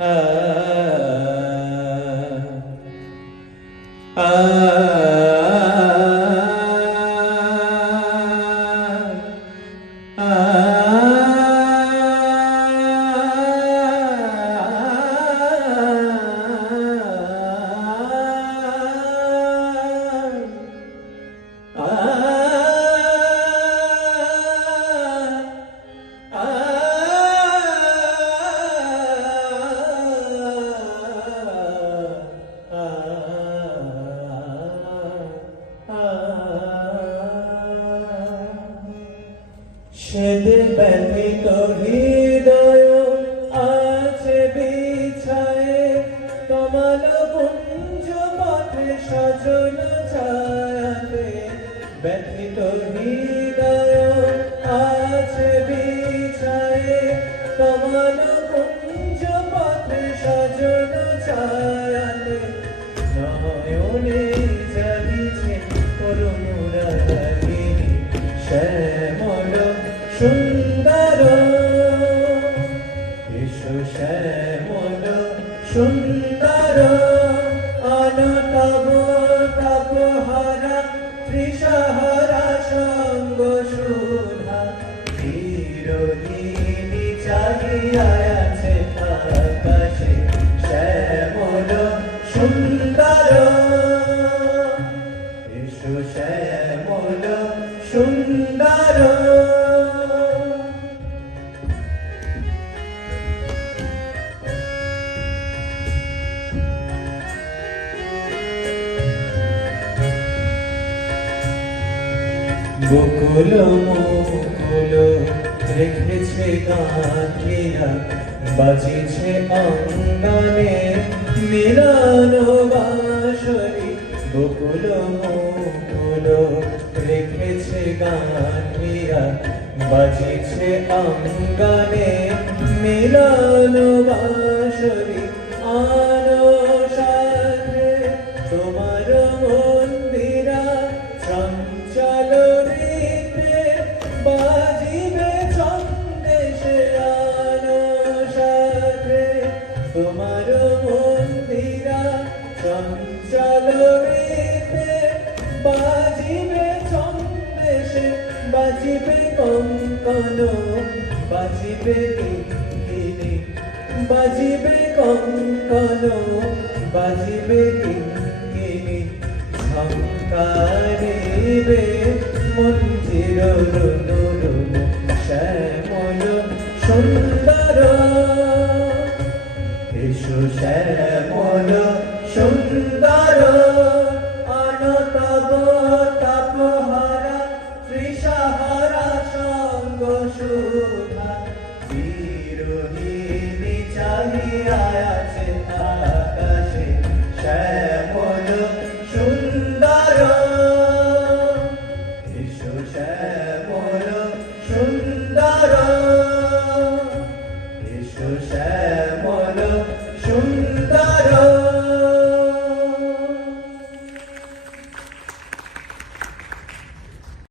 uh, সেদে ব্যথিত হৃদয় আছে বিছায়ে কমল পুঞ্জ পথে সজন ছায়াতে। ব্যথিত হৃদয় আছে বিছায়ে কমল পুঞ্জ সুন্দর অনতব তপহারা ত্রিসহরা সঙ্গ সুধা চিরদিনী চাহিয়া বকুল মুকুল রেখেছে গাঁথিরা বাজিছে অঙ্গনে মিলানো বাঁশরি। বকুল মুকুল রেখেছে গাঁথিরা বাজিছে অঙ্গনে মিলানো বাঁশরি। আনো চঞ্চল রীতে বাজিবে ছন্দেশে বাজিবে কঙ্কন, বাজিবে কিঙ্কিনি বাজিবে কঙ্কন, বাজিবে কিঙ্কিনি ঝঙ্কারিবে মন্দির রুনু রুনু সুন্দর